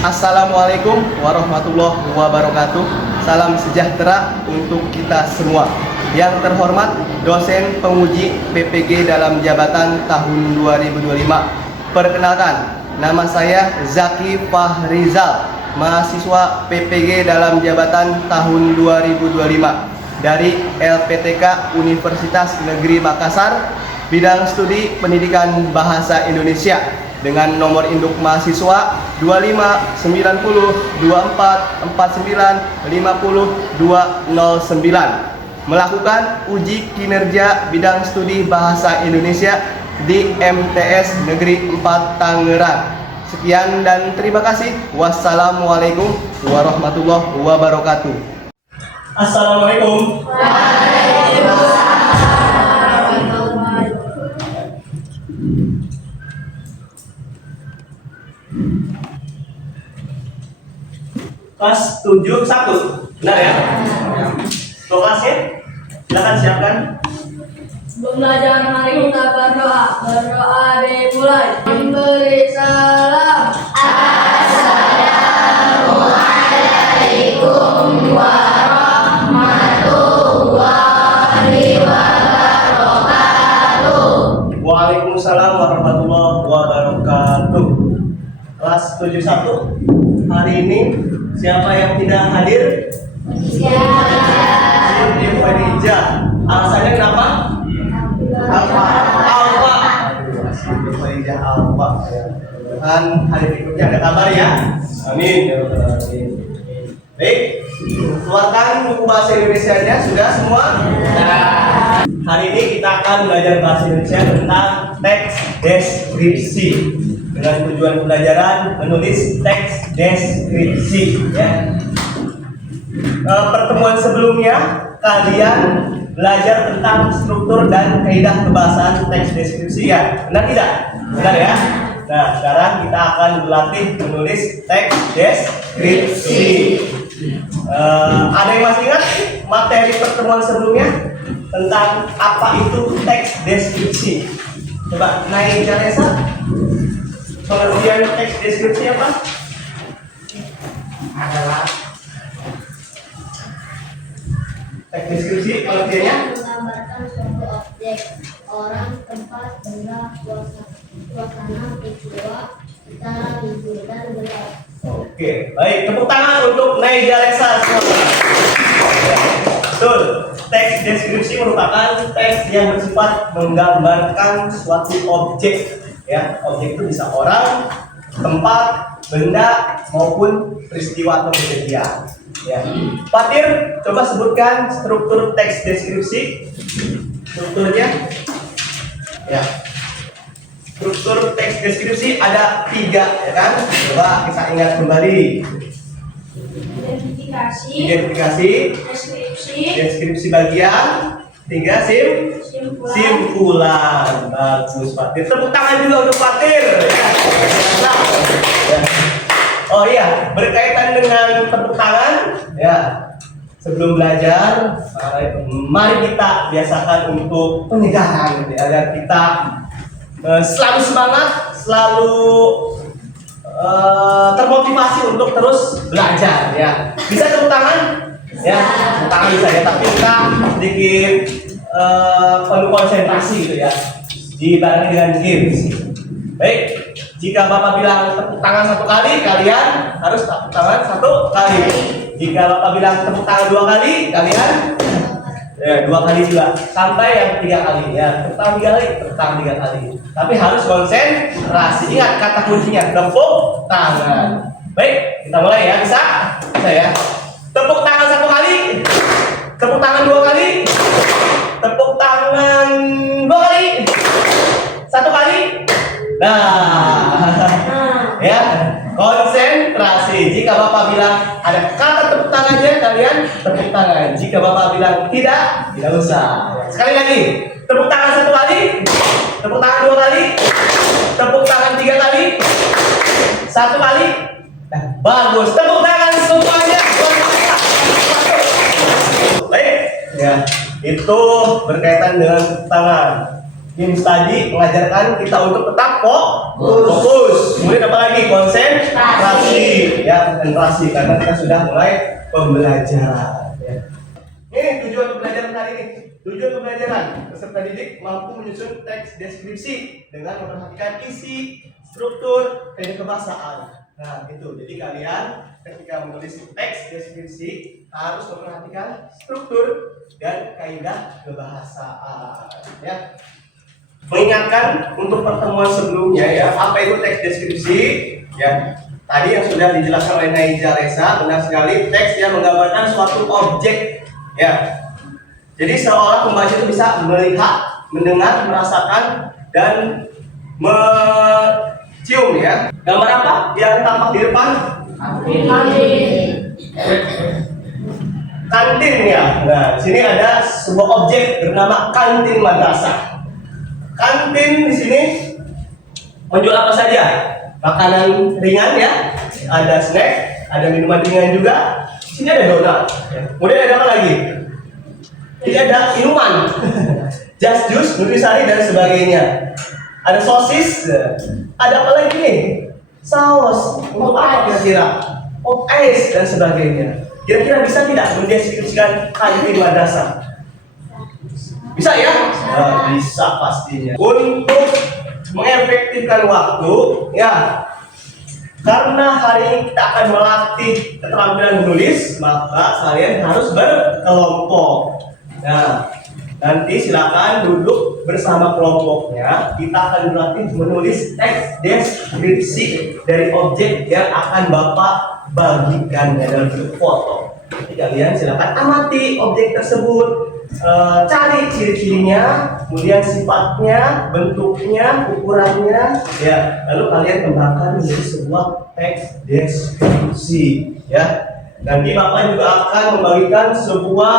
Assalamualaikum warahmatullahi wabarakatuh. Salam sejahtera untuk kita semua. Yang terhormat dosen penguji PPG dalam jabatan tahun 2025. Perkenalkan, nama saya Zaki Fahrizal, mahasiswa PPG dalam jabatan tahun 2025 dari LPTK Universitas Negeri Makassar, bidang studi pendidikan bahasa Indonesia, dengan nomor induk mahasiswa 25902449500209, melakukan uji kinerja bidang studi bahasa Indonesia di MTS Negeri 4 Tangerang. Sekian dan terima kasih. Wassalamualaikum warahmatullahi wabarakatuh. Assalamualaikum. Kelas 7-1, benar ya? Untuk kelasnya, silakan siapkan. Sebelum belajar mari kita berdoa. Berdoa dimulai. Memberi salam. Assalamualaikum warahmatullahi wabarakatuh. Waalaikumsalam warahmatullahi wabarakatuh. Kelas 7-1, hari ini siapa yang tidak hadir? Ibu Khadija. Alasannya kenapa? Alfa. Ibu Khadija Alfa. Dan hari berikutnya ada kabar ya. Amin. Baik, keluarkan buku bahasa Indonesia-nya sudah semua? Nah, hari ini kita akan belajar bahasa Indonesia tentang teks deskripsi. Dengan tujuan pembelajaran menulis teks deskripsi ya. Pertemuan sebelumnya kalian belajar tentang struktur dan kaidah kebahasaan teks deskripsi ya. Benar tidak? Benar ya? Nah, sekarang kita akan berlatih menulis teks deskripsi. Ada yang masih ingat materi pertemuan sebelumnya tentang apa itu teks deskripsi? Coba naik Janesa. Pengertian teks deskripsi apa? Adalah teks deskripsi pengertiannya Menggambarkan suatu objek, orang, tempat, benda, suasana, peristiwa, secara visual dan gelap. Oke, baik, tepuk tangan untuk Naija Alexa semua. Ya, betul. Teks deskripsi merupakan teks yang bersifat menggambarkan suatu objek. Ya, objek itu bisa orang, tempat, benda maupun peristiwa atau kejadian. Ya. Fatir, coba sebutkan struktur teks deskripsi. Strukturnya, ya. Struktur teks deskripsi ada 3, ya kan? Coba kita ingat kembali. Identifikasi, deskripsi bagian, 3 simpulan. Bagus Fatir. Tepuk tangan juga untuk Fatir. Nah, ya. Oh iya, berkaitan dengan tepuk tangan, ya. Sebelum belajar, mari kita biasakan untuk penyegaran agar kita selalu semangat, selalu termotivasi untuk terus belajar ya. Bisa tepuk tangan? Ya, tepuk tangan bisa ya, tapi kita sedikit perlu konsentrasi gitu ya. Dibarengi dengan games. Baik, jika Bapak bilang tepuk tangan 1 kali, kalian harus tepuk tangan 1 kali. Jika Bapak bilang tepuk tangan 2 kali, kalian ya 2 kali juga, sampai yang 3 kali ya. Tepuk tangan 3 kali, tepuk tangan 3 kali. Tapi harus konsentrasi. Ingat kata kuncinya, tepuk tangan. Baik, kita mulai ya. Bisa? Bisa ya. Tepuk tangan 1 kali. Tepuk tangan 2 kali. Tepuk tangan 2 kali. 1 kali. Nah, ya, konsentrasi. Jika Bapak bilang ada kata tepuk tangannya, kalian tepuk tangan. Jika Bapak bilang tidak usah. Sekali lagi, tepuk tangan 1 kali, tepuk tangan 2 kali, tepuk tangan 3 kali, 1 kali. Nah, bagus. Tepuk tangan semuanya. Baik, ya. Itu berkaitan dengan tepuk tangan. Games tadi mengajarkan kita untuk tetap fokus. Kemudian apa lagi? Konsentrasi. ya konsentrasi karena kita sudah mulai pembelajaran. Ya. Ini tujuan pembelajaran hari ini. Tujuan pembelajaran peserta didik mampu menyusun teks deskripsi dengan memperhatikan isi, struktur, dan kebahasaan. Nah, itu. Jadi kalian ketika menulis teks deskripsi harus memperhatikan struktur dan kaidah kebahasaan. Ya. Mengingatkan untuk pertemuan sebelumnya ya, apa itu teks deskripsi? Ya, tadi yang sudah dijelaskan oleh Naiza Reza, benar sekali, teks yang menggambarkan suatu objek. Ya, jadi seolah pembaca itu bisa melihat, mendengar, merasakan, dan mencium ya. Gambar apa yang tampak di depan? Kantin ya. Nah, di sini ada sebuah objek bernama kantin madrasah. Kantin di sini menjual apa saja? Makanan ringan ya, ada snack, ada minuman ringan juga. Di sini ada donat. Kemudian ada apa lagi? Ini ada minuman, just juice, nutrisari dan sebagainya. Ada sosis, ada apa lagi nih? Saus, untuk apa kira-kira? Pop ice dan sebagainya. Kira-kira bisa tidak mendeskripsikan kantin madrasah? Bisa ya? Nah, bisa pastinya. Untuk mengefektifkan waktu, ya, karena hari ini kita akan melatih keterampilan menulis, maka kalian harus berkelompok. Nah, nanti silakan duduk bersama kelompoknya. Kita akan berlatih menulis teks deskripsi dari objek yang akan Bapak bagikan dalam bentuk foto. Jadi kalian silakan amati objek tersebut. Cari ciri-cirinya, kemudian sifatnya, bentuknya, ukurannya, ya. Lalu kalian kembangkan menjadi sebuah teks deskripsi, ya. Nanti Bapak juga akan membagikan sebuah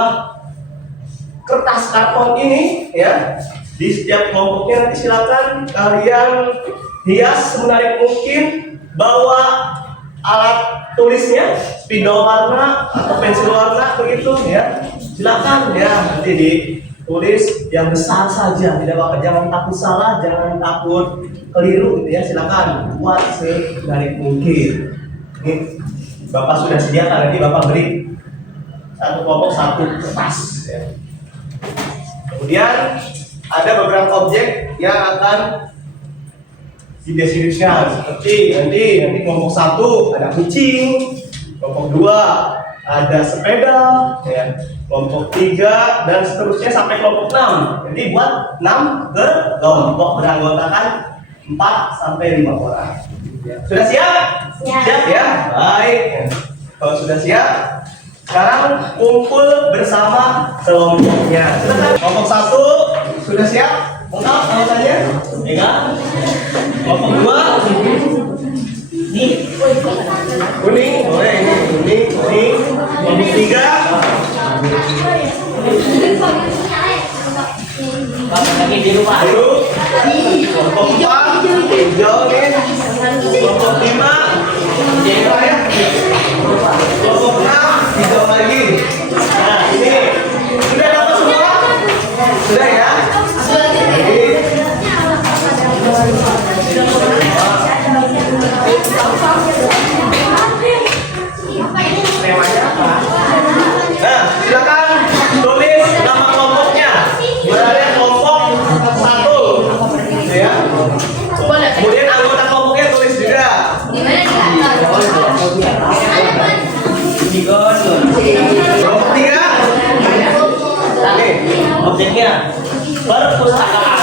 kertas karton ini, ya. Di setiap kelompoknya nanti silakan kalian hias semenarik mungkin, bawa alat tulisnya, spidol warna atau pensil warna begitu, ya. Silakan ya, nanti ditulis yang besar saja, tidak apa-apa, jangan takut salah, jangan takut keliru gitu ya. Silakan buat semenarik mungkin. Ini Bapak sudah sediakan, nanti Bapak beri satu kelompok satu kertas ya. Kemudian ada beberapa objek yang akan dideskripsikan, seperti nanti kelompok satu ada kucing, kelompok dua ada sepeda, ya, kelompok 3 dan seterusnya sampai kelompok 6. Jadi buat 6 kelompok beranggotakan 4 sampai 5 orang. Ya. Sudah siap? Siap ya? Baik. Kalau sudah siap, sekarang kumpul bersama kelompoknya. Kelompok 1 sudah siap? Lengkap alasannya? Enggak? Kelompok 2 ini kuning, boleh ini kuning. Kelompok 3 biru. Kelompok 4 hijau nih. Kelompok 5 hijau ya. Kelompok 6 hijau lagi. Nah ini sudah dapat semua? Sudah ya? Nah, silakan tulis nama kelompoknya. Misalnya kelompok 1, ya. Kemudian anggota kelompoknya tulis juga. Kelompok 3. Oke, objeknya perpustakaan.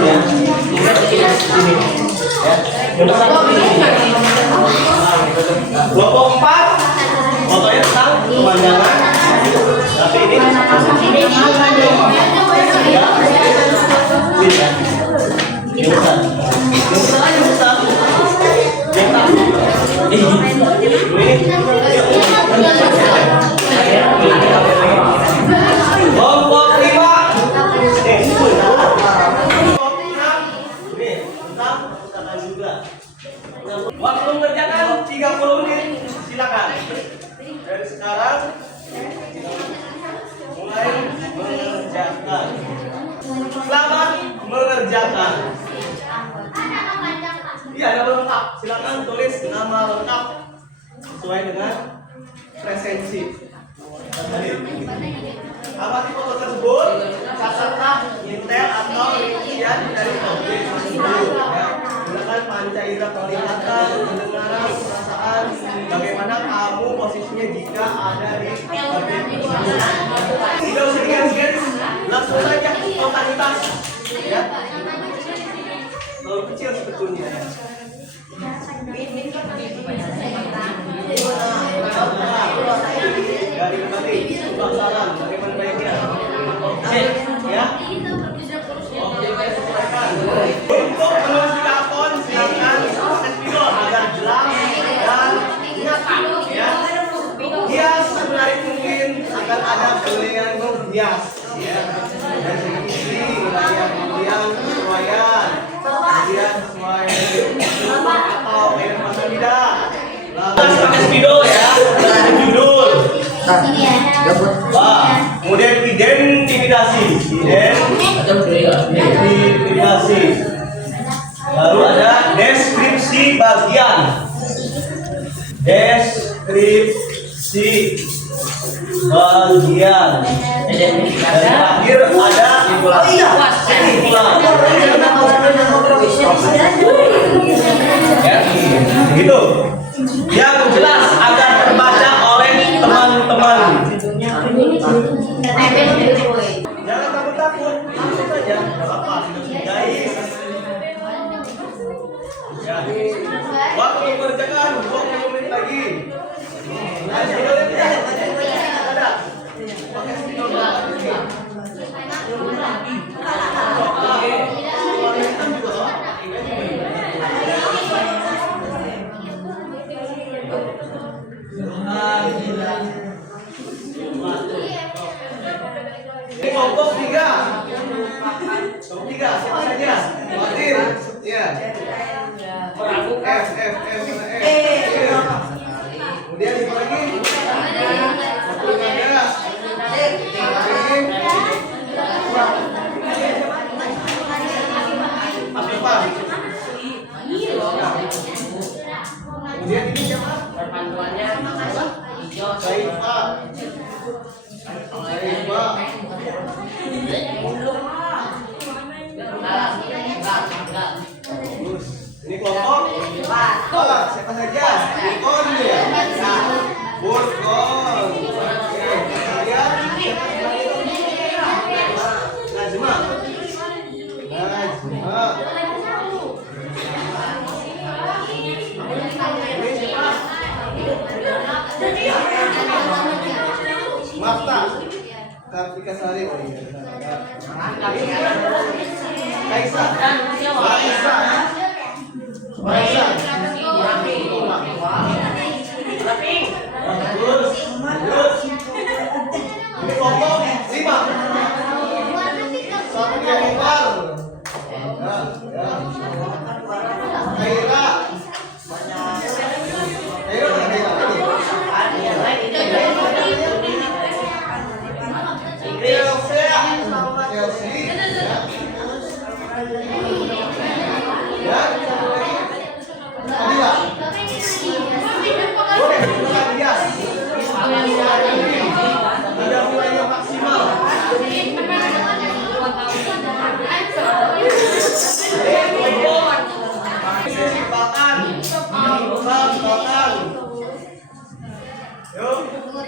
Ya. Kelompok 4 fotonya tentang pemandangan, tapi ini kelompok 5 waktu mengerjakan 30 menit, silakan. Dan sekarang mulai mengerjakan. Selamat mengerjakan. Iya, nama lengkap. Silakan tulis nama lengkap sesuai dengan presensi. Amati foto tersebut, catatlah intel atau rincian dari objek tersebut. Ya. Gunakan panca indera penglihatan, pendengaran, perasaan. Bagaimana kamu posisinya jika ada di objek tersebut. Tidak usah digaris-garis, langsung saja totalitas. Ya. Terlalu kecil sebetulnya ya. Dari kembali, saran bagaimana baiknya. Ya. Untuk menulis di akun silakan pakai spidol agar jelas dan nyata. Ya. Hias semenarik mungkin akan ada pilihan hias. Ya. Dari segi isi, kemudian kesesuaian, kemudian sesuai atau kayak masa tidak. Lalu pakai spidol ya, dengan judul. Wah, kemudian identifikasi. Identifikasi. Lalu ada deskripsi bagian. Deskripsi bagian. Dan terakhir ada kesimpulan. Ya, gitu. Yang jelas agar terbaca oleh teman-teman. Jangan takut-takut, langsung saja. Tidak apa-apa, guys. Ya. Waktu mengerjakan 20 menit lagi. Nah, spidol ya. Ada. Pakai spidol lagi. Ini kelompok 3. Kelompok 3 siapa saja? Wadir. Ya. F. Kemudian siapa lagi? Afifah. Kemudian ini siapa? Perpanduannya hijau. Saifah. Ini kelompok siapa saja? Burkon ya. Burkon. Saya Najma. Mafta. Kartika Sari. Oh iya. Kaisa. Kaisa. Kaisa. Bagus. Ini kelompok 5. Satria Iqbal. Kaira.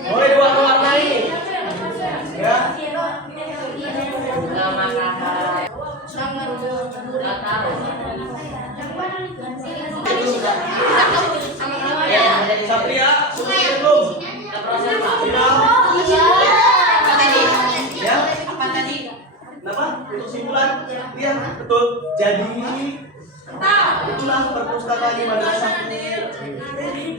Boleh diwarna-warnai. Ya. Satria, belum? Ya. Apa tadi? Kenapa? Untuk simpulan, iya betul. Jadi itulah perpustakaan di madrasah.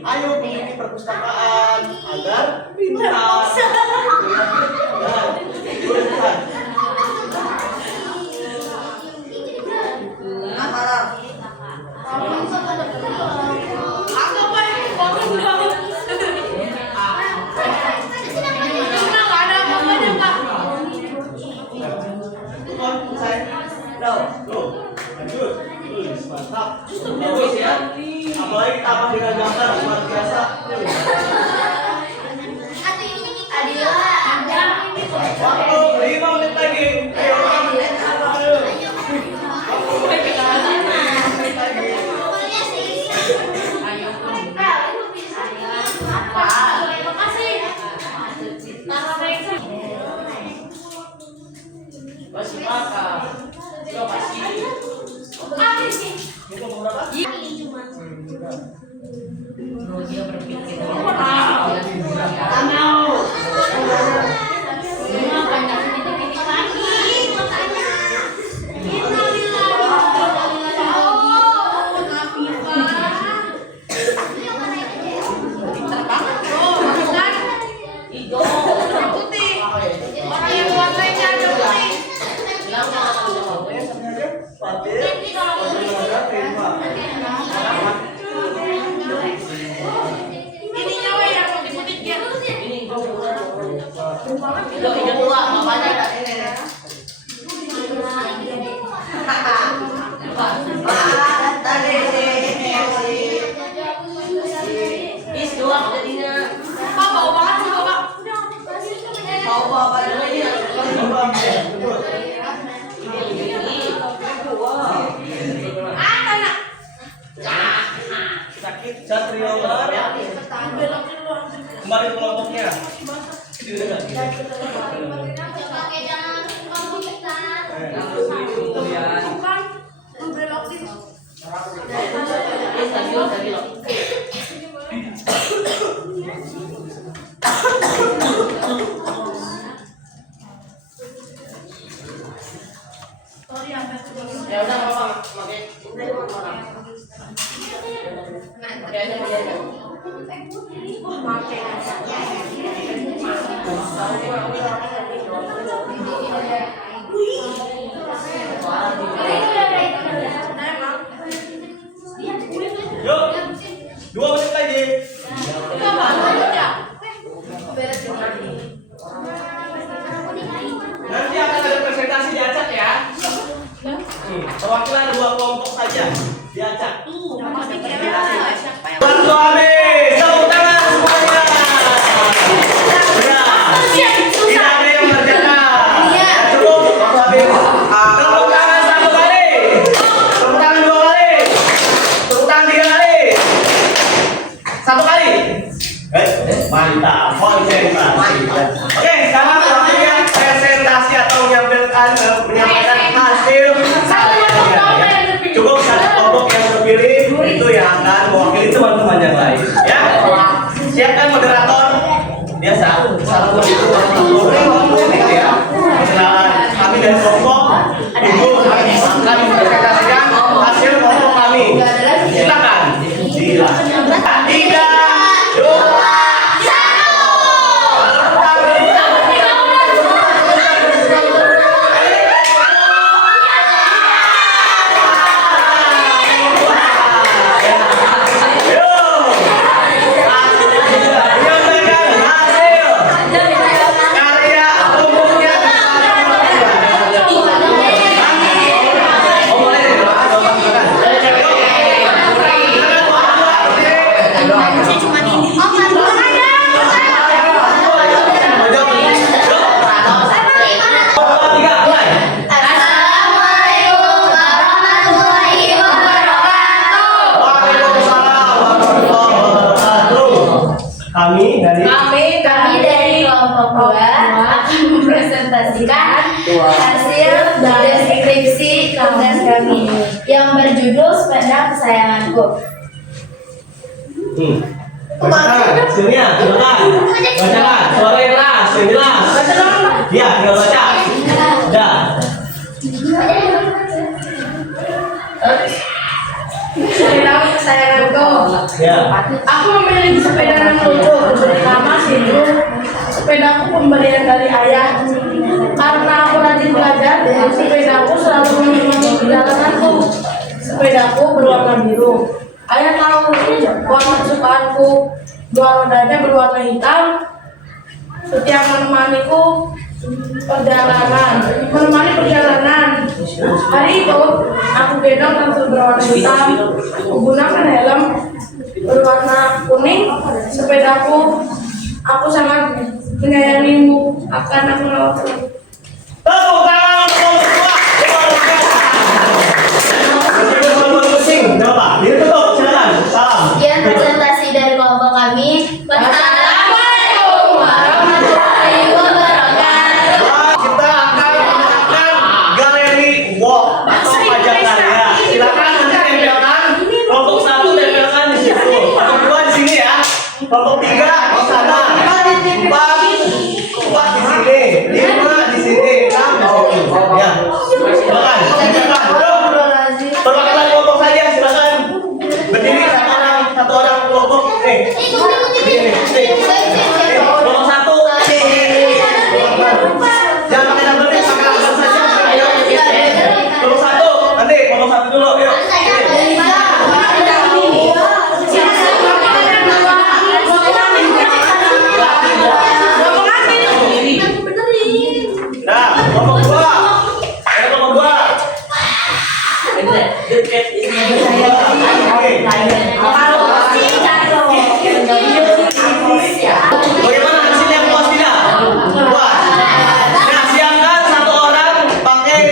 Ayo memiliki perpustakaan agar pintar. Dan berusaha. Tuh, lanjut. Tulis, mantap. Bagus ya. Apalagi tambah dengan gambar luar biasa. Waktu 5 menit lagi. Ayo. Masih makan. Coba kasih. Itu berapa? Dia berpikir. Hijau tua, bapaknya ada ini. Is doang jadinya. Pak bau banget sih bapak. Bau bapak ini. Sakit Satrio Bar ya. Kembali ke kelompoknya. Ya udah bapak pakai Yuk, 2 menit lagi. Nanti akan ada presentasi diacak ya. Perwakilan 2 kelompok saja diacak. Waktu habis, tepuk tangan semuanya. Ya, tidak ada yang mengerjakan. Ya, cukup, waktu habis. Tepuk tangan 1 kali, tepuk tangan 2 kali, tepuk tangan 3 kali, 1 kali. Mantap, konsentrasi. Oke, sekarang waktunya presentasi atau menyampaikan hasil. Cukup satu kelompok yang terpilih itu yang akan mewakili teman-teman yang lain. Ya, siapkan moderator. Biasa, salah satu menit ya. Perkenalkan kami dari kelompok Ibu akan mempresentasikan hasil kelompok kami. Silakan. Silakan. 3, 2, Kami dari kelompok 2 akan mempresentasikan hasil deskripsi tugas kami yang berjudul sepeda kesayanganku. Hasilnya, silakan. Bacakan, suara yang keras, yang jelas. Iya, tinggal baca. Udah. Sepeda kesayanganku. Ya. Aku memiliki sepeda yang lucu diberi nama Sindru. Sepedaku pemberian dari ayah. Karena aku rajin belajar, sepedaku selalu menemani perjalananku. Sepedaku berwarna biru. Ayah tahu warna kesukaanku. Dua rodanya berwarna hitam. Setiap menemaniku perjalanan, menemani perjalanan. Hari itu aku gendong ransel berwarna hitam, menggunakan helm berwarna kuning. Sepedaku, aku sangat menyayangimu, akan aku rawat. Tepuk tangan untuk kelompok pusing. Coba, ditutup, silakan. Salam. Sekian presentasi dari kelompok kami. Wassalamualaikum warahmatullahi wabarakatuh. Kita akan menggunakan galeri walk atau pajak karya. Silakan nanti tempelkan kelompok 1 tempelkan di situ. Kelompok 2 di sini ya. Kelompok 3 di sana. 4 di sini. 5 di sini. 6 ya. Silakan. Perwakilan kelompok saja silakan. Berdiri satu orang kelompok. Ini. Kelompok 1. Jangan pakai double dip, pakai double saja. Kelompok 1. Nanti kelompok 1 dulu. Yuk. Nah, kelompok 2. Ayo kelompok 2. Bagaimana hasilnya, puas tidak? Puas. Nah, siapkan satu orang pakai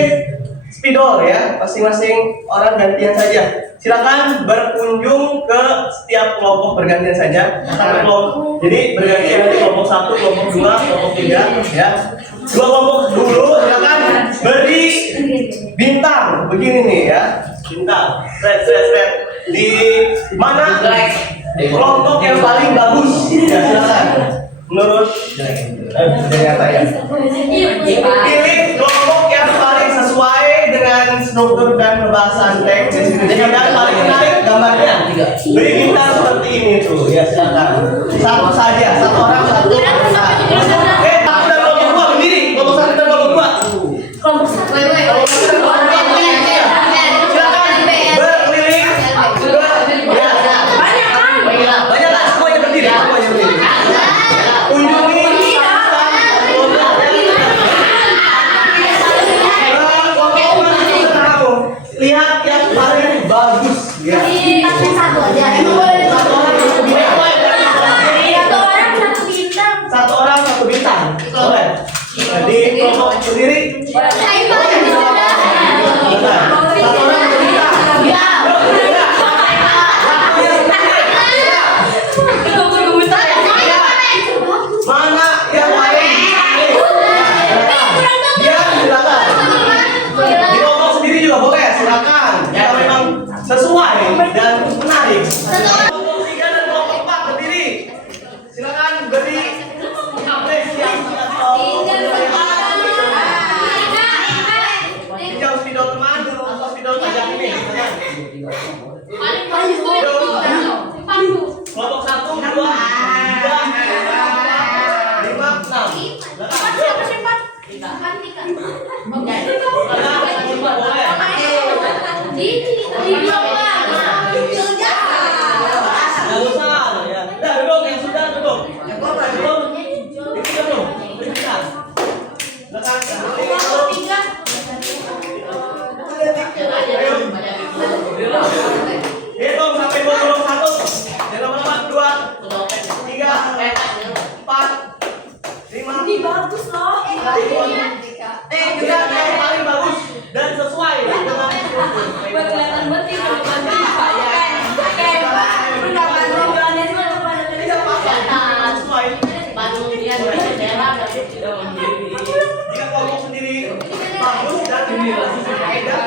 spidol ya, masing-masing orang gantian saja. Silakan berkunjung ke setiap kelompok bergantian saja. Sampai kelompok. Jadi bergantian nanti kelompok 1, kelompok 2, kelompok 3 ya. Dua kelompok dulu silakan beri bintang begini nih ya. Bintang. Red. Di mana kelompok yang paling bagus? Ya silakan. Menurut dari apa ya? Pilih kelompok yang paling sesuai dengan struktur dan pembahasan teks dan paling menarik gambarnya. Beri bintang seperti ini tuh ya silakan. Satu saja, satu orang satu. Aku dan kelompok 2 berdiri. Kelompok 1 dan kelompok 2. Kelompok satu. Kelompok 1 dan kelompok 2 berdiri. Silakan berkeliling. Banyak kan semuanya berdiri. Kunjungi lihat yang paling bagus ya. Satu orang satu bintang. Boleh. Jadi kelompok sendiri. Satu orang satu bintang. Mana yang paling? Ya, silakan. Di kelompok sendiri juga boleh, silakan. Jika memang sesuai dan menarik. Kelompok 3 dan kelompok 4 berdiri. Silakan beri apresiasi atau pinjam spidol teman atau spidol pajak ini. Kelompok 1, 2, 3, 4, 5, 6. Hitung sampai 21. Yang lama-lama 2, 3, 4, 5. Ini bagus loh. Juga yang paling bagus dan sesuai dengan Buat kelihatan betul kalau bantu Pak ya. Pendapat rombongannya itu pada sesuai. Bandung dia di daerah Jika kelompok sendiri bagus dan berbeda,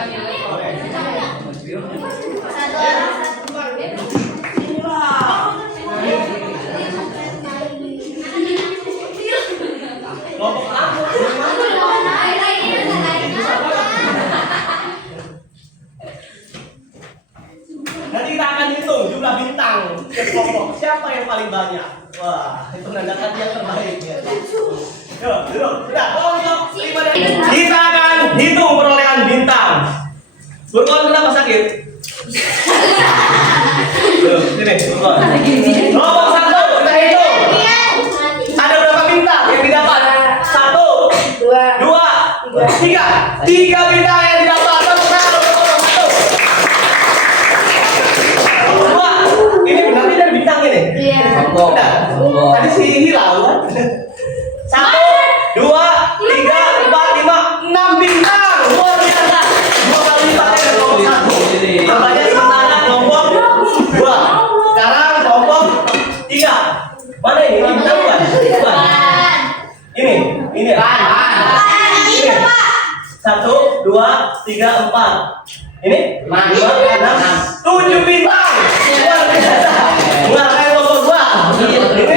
boleh. Kelompok A. Nanti kita akan hitung jumlah bintang ke kelompok. Siapa yang paling banyak? Wah, itu menandakan yang terbaik ya. Yuk, duduk. Sudah, kelompok 5 dan kita akan hitung perolehan bintang. Burkon kenapa sakit? Tuh, sini, Burkon. Kelompok 1 kita hitung. Ada berapa bintang yang didapat? 1, Tiga bintang yang didapat. Tepuk tangan untuk kelompok 1. Kelompok 2. Ini benar tidak bintang ini? Iya. Benar. Tadi si hilang. 1, 2, 3, 4, 5, 6 bintang. Luar biasa. 2 kali lipatnya dari kelompok 1. Tambahnya sementara kelompok 2. Sekarang kelompok 3. Mana ini? Ini bintang bukan? Bukan. Ini ya. Ini. 1, 2, 3, 4. Ini 5, 6, 7 bintang. Luar biasa. Mengalahkan kelompok 2. Ini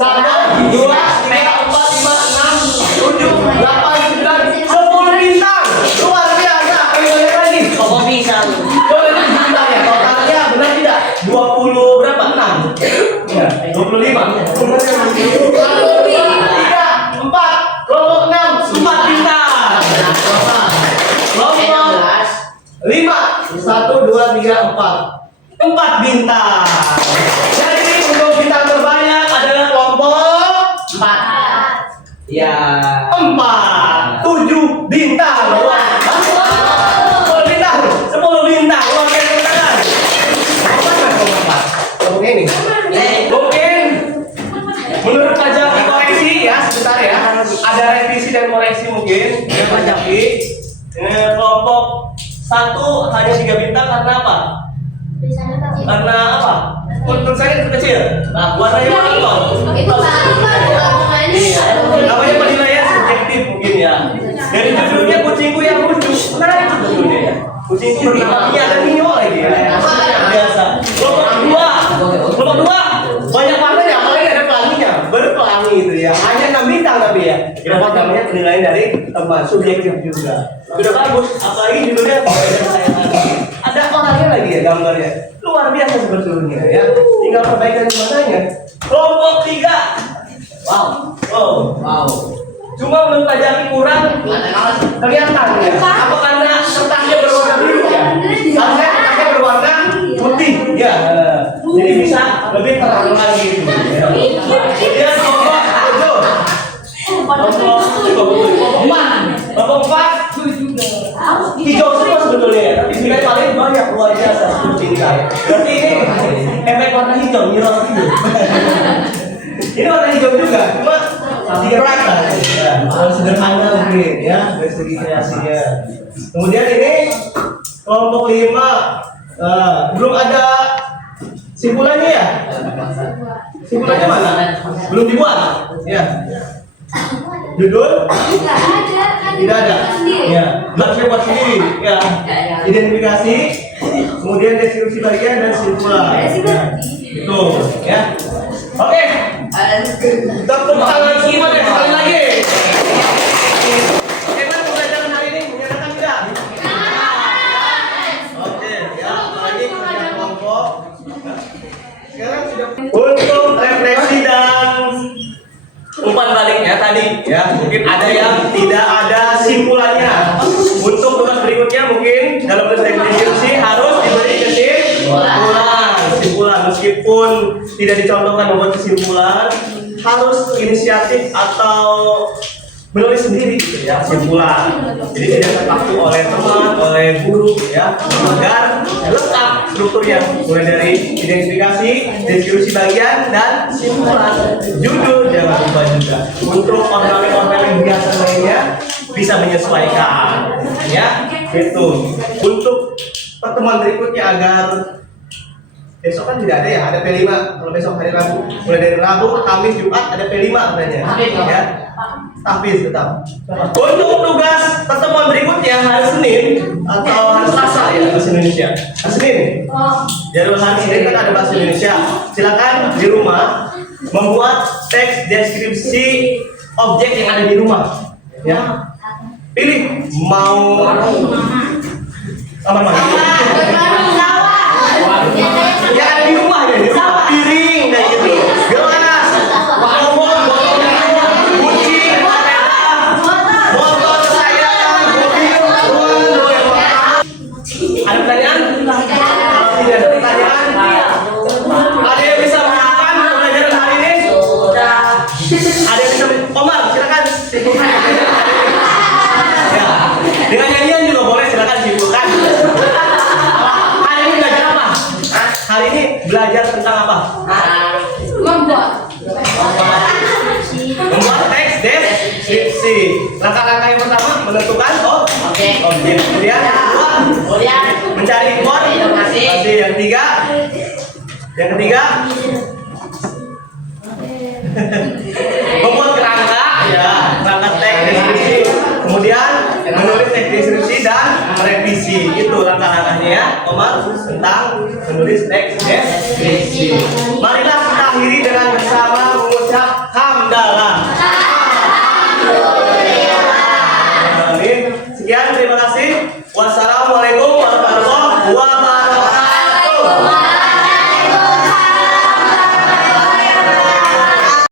1, 2, 3, 4, 5, 6, 7, 8, 9, 10 bintang. Luar biasa. Ayo banyak lagi. Kok bisa lu? Boleh bintang ya. Totalnya benar tidak? 20 berapa? 6. Ya, 25. 3, 4, kelompok 6, 4 bintang. Kelompok 5, 1, 2, 3, 4. 4 bintang. Jadi untuk bintang terbanyak adalah kelompok 4. Ya. 4. 7 bintang. Wah. 10 bintang. 10 bintang. Luar biasa bintang. Kelompok ini. Mungkin menurut pajak koreksi ya sebentar ya. Ada revisi dan koreksi mungkin. Ya pajak kelompok 1 hanya 3 bintang karena apa? Karena apa? Menurut saya itu kecil. Nah, warnanya monoton. Namanya penilaian subjektif mungkin ya. Dari judulnya kucingku yang lucu. Nah itu judulnya ya. Kucingku bernama Mia dan Mio lagi ya. Biasa. Kelompok 2 banyak warnanya, apalagi ada pelanginya, berpelangi itu ya. Hanya 6 bintang tapi ya. Kenapa namanya penilaian dari teman subjektif juga. Sudah bagus, apalagi judulnya ada orangnya lagi ya gambarnya. Luar biasa sebetulnya ya. Tinggal perbaikan di mananya. Kelompok 3. Wow. Cuma menurut Pak Jaki kurang kelihatan ya. Apa karena kertasnya berwarna biru ya? Harusnya kertasnya berwarna putih ya. Jadi bisa lebih terang lagi itu. Ya. Kemudian kelompok 4 hijau semua sebetulnya ya. Tapi sebenarnya paling banyak luar biasa seperti ini kan. Berarti ini efek warna hijau, mirror hijau. Ini warna hijau juga, cuma 3 rata. Sederhana mungkin ya dari segi kreasinya. Kemudian ini kelompok 5 belum ada simpulannya ya? Simpulannya mana? Belum dibuat? Ya. Judul? Tidak ada. Ya. Harusnya buat sendiri. Ya. Identifikasi, kemudian deskripsi bagian dan simpulan. Ya. Itu. Ya. Oke. Tepuk tangan semua deh sekali lagi. Bagaimana pembelajaran hari ini? Menyenangkan tidak? Oke, ya. Apalagi kerja kelompok. Sekarang sudah untuk refleksi dan umpan baliknya tadi ya. Mungkin ada yang tidak ada simpulannya. Untuk tugas berikutnya mungkin dalam deskripsi harus diberi kesimpulan meskipun tidak dicontohkan membuat kesimpulan, harus inisiatif atau menulis sendiri gitu ya kesimpulan. Jadi tidak terpaku oleh teman, oleh guru ya, agar lengkap strukturnya mulai dari identifikasi, deskripsi bagian dan simpulan. Judul jangan lupa juga. Untuk ornamen-ornamen biasa lainnya bisa menyesuaikan ya. Itu untuk pertemuan berikutnya agar besok kan tidak ada ya, ada P5. Kalau besok hari Rabu, mulai dari Rabu, Kamis, Jumat ada P5 katanya. Ya. Tahfiz tetap. Untuk tugas pertemuan berikutnya hari Senin atau hari Selasa ya bahasa Indonesia. Hari Senin. Jadwal hari Senin kan ada bahasa Indonesia. Silakan di rumah membuat teks deskripsi objek yang ada di rumah. Ya. Pilih mau kamar mandi. Ya ada di rumah ya, di rumah piring kayak gitu, gelas, botol kunci, botol cairan, mobil, ada pertanyaan? Kalau tidak ada pertanyaan, ada yang bisa melakukan pembelajaran hari ini? Ada yang bisa, Omar silakan. belajar tentang apa? Membuat. Membuat teks deskripsi. Langkah-langkah yang pertama menentukan objek. Kemudian yang kedua mencari informasi. Yang ketiga membuat kerangka, ya, kerangka teks deskripsi. Kemudian menulis teks deskripsi dan merevisi. Itu langkah-langkahnya ya, Omar, tentang menulis teks deskripsi. Marilah